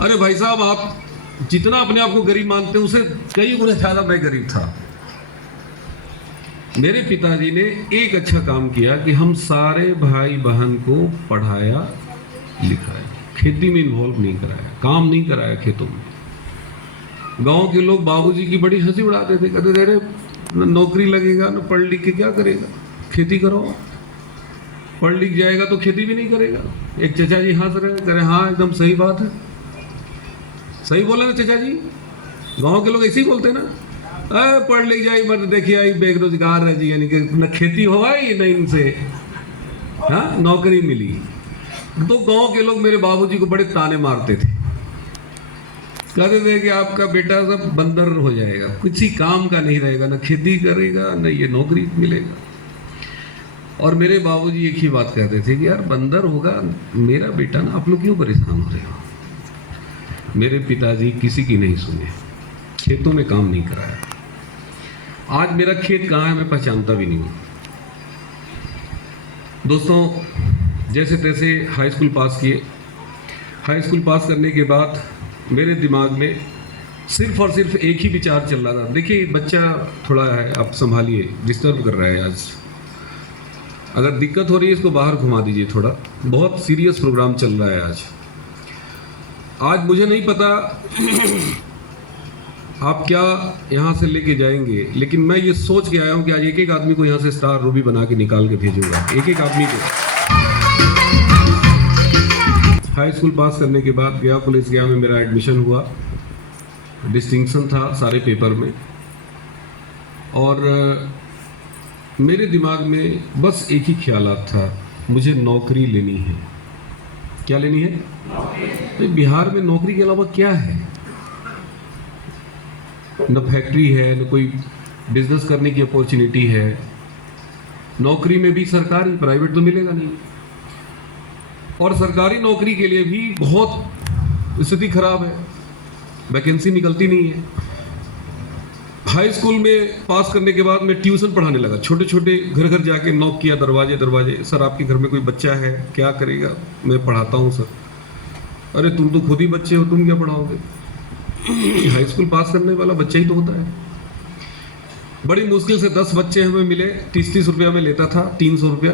अरे भाई साहब, आप जितना अपने आप को गरीब मानते हैं उससे कई गुना ज़्यादा मैं गरीब था। मेरे पिताजी ने एक अच्छा काम किया कि हम सारे भाई बहन को पढ़ाया लिखाया, खेती में इन्वॉल्व नहीं कराया, काम नहीं कराया खेतों में। गांव के लोग बाबूजी की बड़ी हंसी उड़ाते थे, कहते थे अरे नौकरी लगेगा ना, पढ़ लिख के क्या करेगा, खेती करो। पढ़ लिख जाएगा तो खेती भी नहीं करेगा। एक चचा जी हंस रहे, कह रहे हाँ एकदम सही बात है। सही बोला ना चचा जी? गांव के लोग ऐसे ही बोलते ना, पढ़ लिख जाए मत देखिए आई बेरोजगार है जी, यानी कि न खेती हुआ ही न इनसे हाँ नौकरी मिली। तो गांव के लोग मेरे बाबूजी को बड़े ताने मारते थे, कहते थे कि आपका बेटा सब बंदर हो जाएगा, कुछ ही काम का नहीं रहेगा, ना खेती करेगा न ये नौकरी मिलेगा। और मेरे बाबूजी एक ही बात कहते थे कि यार बंदर होगा मेरा बेटा ना, आप लोग क्यों परेशान हो रहे हो। मेरे पिताजी किसी की नहीं सुने, खेतों में काम नहीं कराया। आज मेरा खेत कहाँ है मैं पहचानता भी नहीं हूँ। दोस्तों, जैसे तैसे हाई स्कूल पास किए। हाई स्कूल पास करने के बाद मेरे दिमाग में सिर्फ और सिर्फ एक ही विचार चल रहा था। देखिए बच्चा थोड़ा है, आप संभालिए, डिस्टर्ब कर रहा है आज। अगर दिक्कत हो रही है इसको बाहर घुमा दीजिए थोड़ा, बहुत सीरियस प्रोग्राम चल रहा है आज। आज मुझे नहीं पता आप क्या यहाँ से लेके जाएंगे, लेकिन मैं ये सोच के आया हूँ कि आज एक एक आदमी को यहाँ से स्टार रूबी बना के निकाल के भेजूंगा, एक एक आदमी को। हाई स्कूल पास करने के बाद गया पुलिस गया में मेरा एडमिशन हुआ, डिस्टिंक्शन था सारे पेपर में। और मेरे दिमाग में बस एक ही ख्यालात था, मुझे नौकरी लेनी है। क्या लेनी है? तो बिहार में नौकरी के अलावा क्या है? न फैक्ट्री है, न कोई बिजनेस करने की अपॉर्चुनिटी है। नौकरी में भी सरकारी, प्राइवेट तो मिलेगा नहीं। और सरकारी नौकरी के लिए भी बहुत स्थिति खराब है, वैकेंसी निकलती नहीं है। हाई स्कूल में पास करने के बाद मैं ट्यूशन पढ़ाने लगा, छोटे छोटे घर घर जाके नॉक किया, दरवाजे दरवाजे, सर आपके घर में कोई बच्चा है क्या करेगा? मैं पढ़ाता हूँ सर। अरे तुम तो खुद ही बच्चे हो, तुम क्या पढ़ाओगे? हाई स्कूल पास करने वाला बच्चा ही तो होता है। बड़ी मुश्किल से 10 बच्चे हमें मिले, 30-30 रुपया में लेता था, 300 रुपया,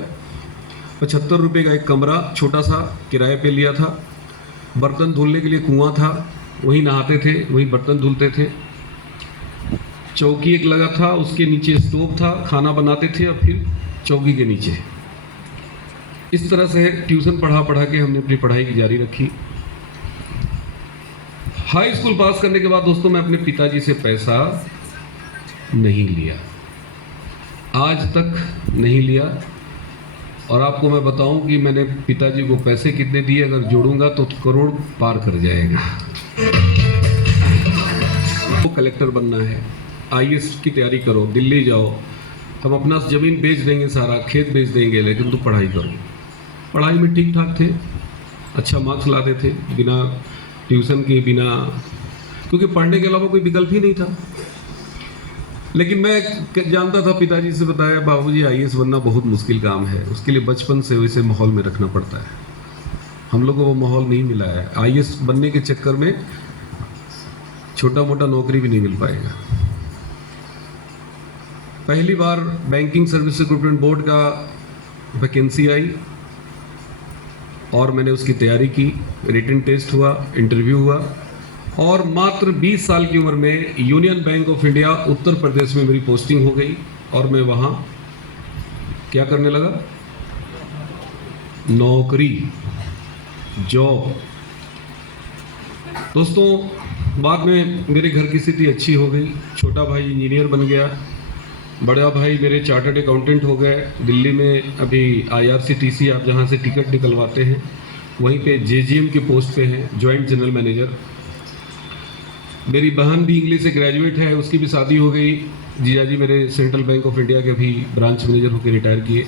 75 रुपये का एक कमरा छोटा सा किराए पे लिया था। बर्तन धुलने के लिए कुआं था, वहीं नहाते थे, वहीं बर्तन धुलते थे। चौकी एक लगा था, उसके नीचे स्टोव था, खाना बनाते थे और फिर चौकी के नीचे। इस तरह से ट्यूशन पढ़ा पढ़ा के हमने अपनी पढ़ाई की जारी रखी। हाई स्कूल पास करने के बाद दोस्तों मैं अपने पिताजी से पैसा नहीं लिया, आज तक नहीं लिया। और आपको मैं बताऊं कि मैंने पिताजी को पैसे कितने दिए, अगर जोड़ूंगा तो करोड़ पार कर जाएगा। तो कलेक्टर बनना है, IAS की तैयारी करो, दिल्ली जाओ, हम अपना ज़मीन बेच देंगे, सारा खेत बेच देंगे, लेकिन तुम पढ़ाई करो। पढ़ाई में ठीक ठाक थे, अच्छा मार्क्स लाते थे, बिना ट्यूशन के, बिना, क्योंकि पढ़ने के अलावा कोई विकल्प ही नहीं था। लेकिन मैं जानता था, पिताजी से बताया बाबूजी IAS बनना बहुत मुश्किल काम है, उसके लिए बचपन से वैसे माहौल में रखना पड़ता है। हम लोगों को वो माहौल नहीं मिला है। IAS बनने के चक्कर में छोटा मोटा नौकरी भी नहीं मिल पाएगा। पहली बार बैंकिंग सर्विस रिक्रूटमेंट बोर्ड का वैकेंसी आई और मैंने उसकी तैयारी की, रिटन टेस्ट हुआ, इंटरव्यू हुआ, और मात्र 20 साल की उम्र में union bank of India Uttar Pradesh में मेरी पोस्टिंग हो गई। और मैं वहाँ क्या करने लगा? नौकरी, जॉब। दोस्तों, बाद में मेरे घर की स्थिति अच्छी हो गई, छोटा भाई इंजीनियर बन गया, बड़ा भाई मेरे चार्टर्ड अकाउंटेंट हो गए। दिल्ली में अभी IRCTC, आप जहाँ से टिकट निकलवाते हैं, वहीं पे JGM की पोस्ट पे हैं, जॉइंट जनरल मैनेजर। मेरी बहन भी इंग्लिश से ग्रेजुएट है, उसकी भी शादी हो गई। जीजाजी मेरे सेंट्रल बैंक ऑफ इंडिया के भी ब्रांच मैनेजर होकर रिटायर किए।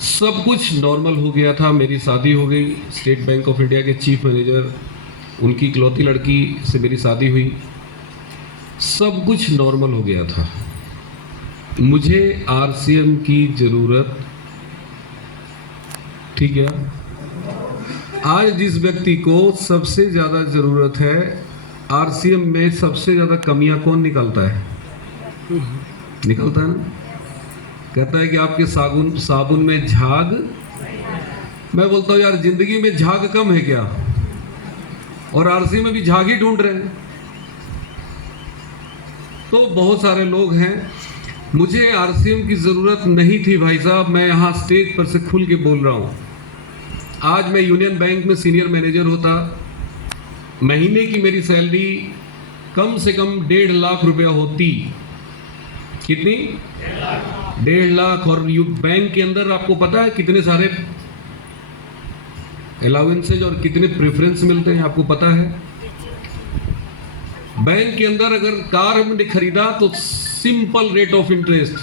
सब कुछ नॉर्मल हो गया था, मेरी शादी हो गई, स्टेट बैंक ऑफ इंडिया के चीफ मैनेजर, उनकी इकलौती लड़की से मेरी शादी हुई, सब कुछ नॉर्मल हो गया था। मुझे RCM की ज़रूरत थी क्या? आज जिस व्यक्ति को सबसे ज़्यादा ज़रूरत है, आरसीएम में सबसे ज़्यादा कमियां कौन निकालता है? निकलता है ना। कहता है कि आपके साबुन में झाग। मैं बोलता हूँ यार जिंदगी में झाग कम है क्या? और आरसीएम में भी झाग ही ढूंढ रहे हैं। तो बहुत सारे लोग हैं। मुझे आरसीएम की ज़रूरत नहीं थी भाई साहब, मैं यहाँ स्टेज पर से खुल के बोल रहा हूँ। आज मैं यूनियन बैंक में सीनियर मैनेजर होता, महीने की मेरी सैलरी कम से कम 1.5 लाख रुपया होती। कितनी? 1.5 लाख। और बैंक के अंदर आपको पता है कितने सारे अलाउंसेज और कितने प्रेफरेंस मिलते हैं, आपको पता है? बैंक के अंदर अगर कार हमने खरीदा तो सिंपल रेट ऑफ इंटरेस्ट,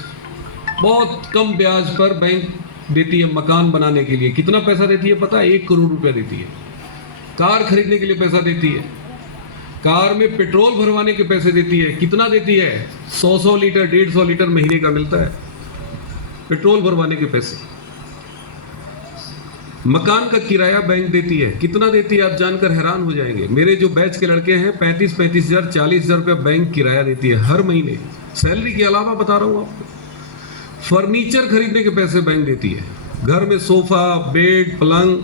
बहुत कम ब्याज पर बैंक देती है मकान बनाने के लिए। कितना पैसा देती है पता है? 1 करोड़ रुपया देती है। कार खरीदने के लिए पैसा देती है, कार में पेट्रोल भरवाने के पैसे देती है। कितना देती है? 100 लीटर 150 लीटर महीने का मिलता है पेट्रोल भरवाने के पैसे। मकान का किराया बैंक देती है। कितना देती है आप जानकर हैरान हो जाएंगे। मेरे जो बैच के लड़के हैं 35-35 हज़ार 40 हज़ार रुपया बैंक किराया देती है हर महीने, सैलरी के अलावा बता रहा हूँ आपको। फर्नीचर खरीदने के पैसे बैंक देती है, घर में सोफा बेड पलंग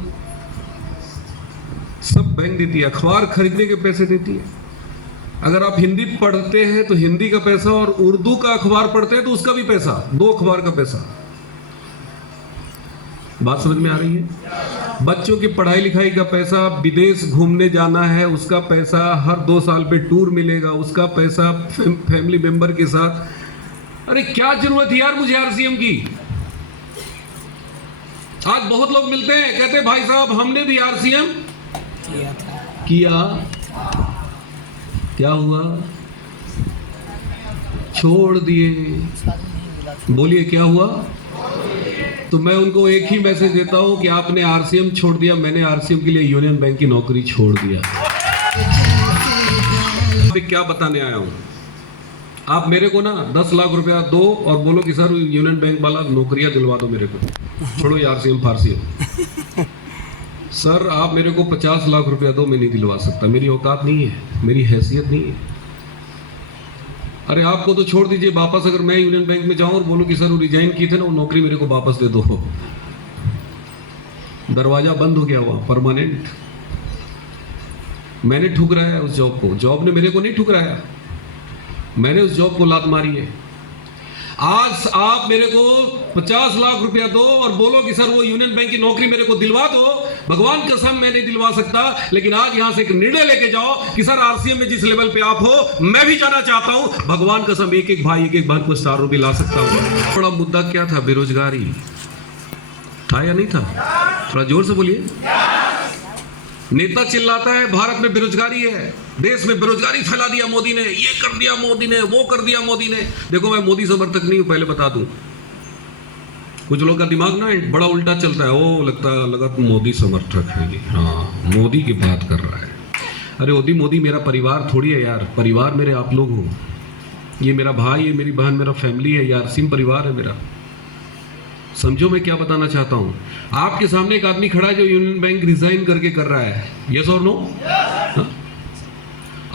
सब बैंक देती है। अखबार खरीदने के पैसे देती है। अगर आप हिंदी पढ़ते हैं तो हिंदी का पैसा, और उर्दू का अखबार पढ़ते हैं तो उसका भी पैसा, 2 अखबार का पैसा। बात समझ में आ रही है? बच्चों की पढ़ाई लिखाई का पैसा, विदेश घूमने जाना है उसका पैसा, हर 2 साल पे टूर मिलेगा उसका पैसा, फैमिली मेंबर के साथ। अरे क्या जरूरत है यार मुझे आरसीएम की? आज बहुत लोग मिलते हैं, कहते हैं भाई साहब हमने भी आरसीएम किया। क्या हुआ? छोड़ दिए। बोलिए क्या हुआ? तो मैं उनको एक ही मैसेज देता हूं कि आपने आरसीएम छोड़ दिया, मैंने आरसीएम के लिए यूनियन बैंक की नौकरी छोड़ दिया। क्या बताने आया हूं, आप मेरे को ना 10 लाख रुपया दो और बोलो कि सर यूनियन बैंक वाला नौकरियां दिलवा दो मेरे को, छोड़ो आरसीएम फारसीएम। सर आप मेरे को 50 लाख रुपया दो, मैं नहीं दिलवा सकता, मेरी औकात नहीं है, मेरी हैसियत नहीं है। अरे आपको तो छोड़ दीजिए, वापस अगर मैं यूनियन बैंक में जाऊं और बोलूं कि सर वो रिजाइन की थे ना, वो नौकरी मेरे को वापस दे दो, दरवाजा बंद हो गया हुआ परमानेंट। मैंने ठुकराया उस जॉब को, जॉब ने मेरे को नहीं ठुकराया, मैंने उस जॉब को लात मारी है। आज आप मेरे को 50 लाख रुपया दो और बोलो कि सर वो यूनियन बैंक की नौकरी मेरे को दिलवा दो, भगवान कसम मैं नहीं दिलवा सकता, लेकिन आज यहां से एक निर्णय लेके जाओ कि सर आरसीएम में जिस लेवल पे आप हो मैं भी जाना चाहता हूं, भगवान कसम एक एक भाई एक एक बहन को स्टार भी ला सकता हूं। बड़ा मुद्दा क्या था? बेरोजगारी था या नहीं था? थोड़ा जोर से बोलिए। नेता चिल्लाता है भारत में बेरोजगारी है, देश में बेरोजगारी फैला दिया मोदी ने, ये कर दिया मोदी ने, वो कर दिया मोदी ने। देखो मैं मोदी समर्थक नहीं हूं, पहले बता दूं। कुछ लोगों का दिमाग ना बड़ा उल्टा चलता है, ओ लगा तुम मोदी समर्थक है ये, हाँ मोदी की बात कर रहा है। अरे मोदी मेरा परिवार थोड़ी है यार, परिवार मेरे आप लोग हो, ये मेरा भाई है, मेरी बहन, मेरा फैमिली है यार, सिम परिवार है मेरा। समझो मैं क्या बताना चाहता हूं। आपके सामने एक आदमी खड़ा है जो यूनियन बैंक रिजाइन करके कर रहा है, यस और नो?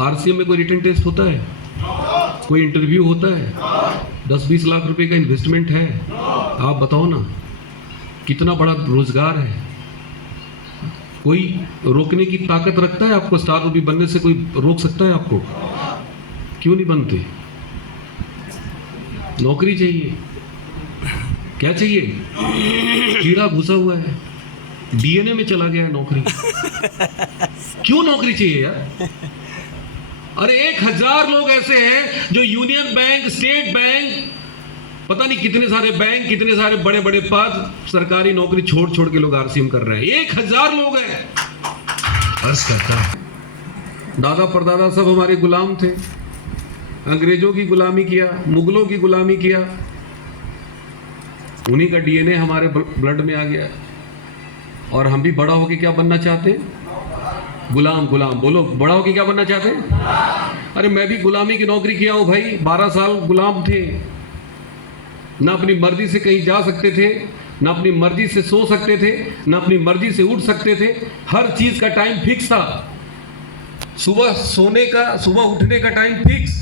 आरसीएम में कोई रिटन टेस्ट होता है? कोई इंटरव्यू होता है? 10-20 लाख रुपए का इन्वेस्टमेंट है। आप बताओ ना कितना बड़ा रोजगार है। कोई रोकने की ताकत रखता है आपको? स्टार रूबी बनने से कोई रोक सकता है आपको? क्यों नहीं बनते? नौकरी चाहिए। क्या चाहिए? कीड़ा घुसा हुआ है, डीएनए में चला गया है नौकरी। क्यों नौकरी चाहिए यार? अरे 1000 लोग ऐसे हैं जो यूनियन बैंक, स्टेट बैंक, पता नहीं कितने सारे बैंक, कितने सारे बड़े बड़े पद, सरकारी नौकरी छोड़ छोड़ के लोग आरसीएम कर रहे हैं। 1000 लोग हैं। अर्ज करता है दादा परदादा सब हमारे गुलाम थे, अंग्रेजों की गुलामी किया, मुगलों की गुलामी किया, उन्हीं का डीएनए हमारे ब्लड में आ गया, और हम भी बड़ा होके क्या बनना चाहते हैं? गुलाम। गुलाम बोलो, बड़ा होके क्या बनना चाहते हैं? अरे मैं भी गुलामी की नौकरी किया हूं भाई, 12 साल गुलाम थे, ना अपनी मर्जी से कहीं जा सकते थे, ना अपनी मर्जी से सो सकते थे, ना अपनी मर्जी से उठ सकते थे। हर चीज का टाइम फिक्स था। सुबह उठने का टाइम फिक्स,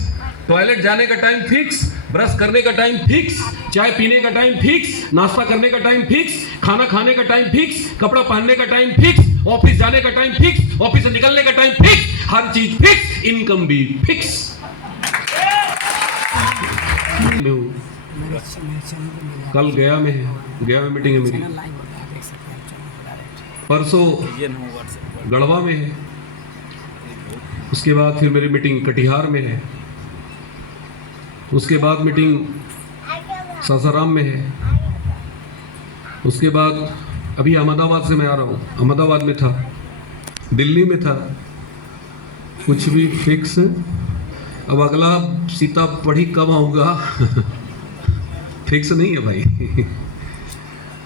टॉयलेट जाने का टाइम फिक्स, ब्रश करने का टाइम फिक्स, चाय पीने का टाइम फिक्स, नाश्ता करने का टाइम फिक्स, खाना खाने का टाइम फिक्स, कपड़ा पहनने का टाइम फिक्स, ऑफिस जाने का टाइम फिक्स, ऑफिस से निकलने का टाइम फिक्स, हर चीज फिक्स, इनकम भी फिक्स। कल गया में मीटिंग है मेरी, परसों गढ़वा में है, उसके बाद फिर मेरी मीटिंग कटिहार में है, उसके बाद मीटिंग सासाराम में है, उसके बाद अभी अहमदाबाद से मैं आ रहा हूँ। अहमदाबाद में था, दिल्ली में था, कुछ भी फिक्स। अब अगला सीता पढ़ी कब आऊँगा फिक्स नहीं है भाई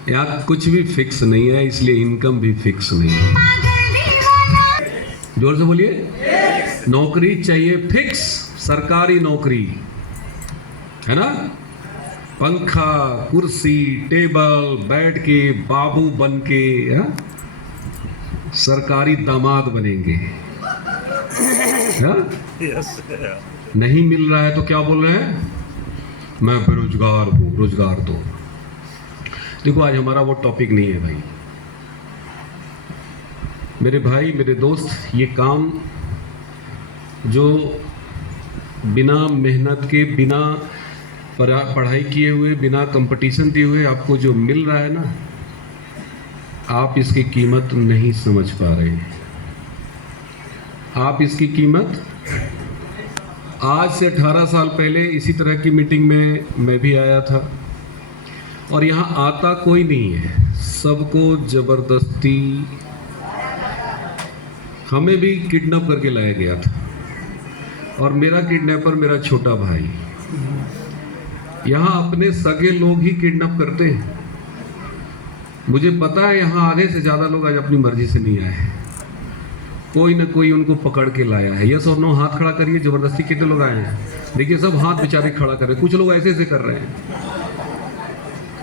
यहाँ कुछ भी फिक्स नहीं है, इसलिए इनकम भी फिक्स नहीं है। जोर से बोलिए। नौकरी चाहिए फिक्स, सरकारी नौकरी है ना, पंखा, कुर्सी, टेबल, बैठ के बाबू बन के सरकारी दामाद बनेंगे। नहीं मिल रहा है तो क्या बोल रहे हैं, मैं बेरोजगार हूँ, रोजगार दो। देखो आज हमारा वो टॉपिक नहीं है भाई। मेरे भाई, मेरे दोस्त, ये काम जो बिना मेहनत के, बिना पढ़ाई किए हुए, बिना कंपटीशन दिए हुए आपको जो मिल रहा है ना, आप इसकी कीमत नहीं समझ पा रहे हैं। आप इसकी कीमत, आज से 18 साल पहले इसी तरह की मीटिंग में मैं भी आया था, और यहाँ आता कोई नहीं है, सबको जबरदस्ती, हमें भी किडनैप करके लाया गया था, और मेरा किडनैपर मेरा छोटा भाई। यहाँ अपने सगे लोग ही किडनैप करते हैं। मुझे पता है यहाँ आधे से ज़्यादा लोग आज अपनी मर्जी से नहीं आए, कोई ना कोई उनको पकड़ के लाया है। यस और नो, हाथ खड़ा करिए। जबरदस्ती कितने लोग आए हैं? देखिए सब हाथ बेचारे खड़ा कर रहे हैं। कुछ लोग ऐसे ऐसे कर रहे हैं।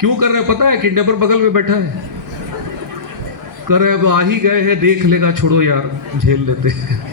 क्यों कर रहे हैं पता है? किडनैपर बगल में बैठा है, कर रहे हैं, अब आ ही गए हैं, देख लेगा, छोड़ो यार, झेल लेते हैं।